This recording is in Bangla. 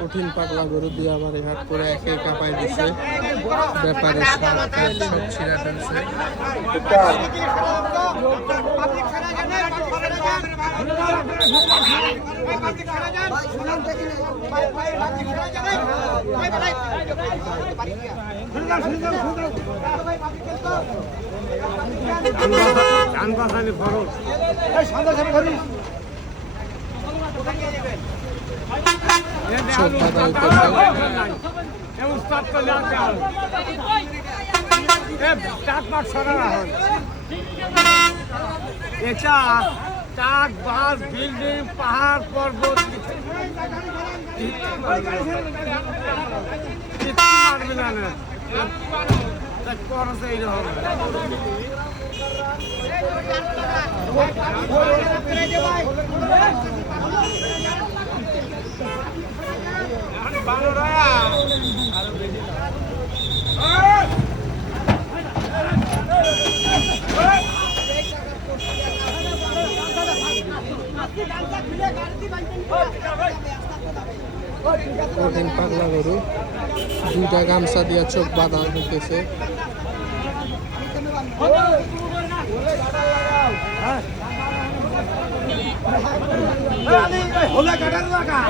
কঠিন পাগলা গরু দিয়ে আবার এই হাট করে একে কাপাই দিচ্ছে ব্যাপারে সব ছিঁড়া ফেলছে। এটা চাক বাস বিল্ডিং পাহাড় পর্বত মারবে না খরচ এইরকম কঠিন পাগলা গরু দুইটা গামছা দিয়া চোখ বাঁধা হইতেছে। হলে কাটার লাগা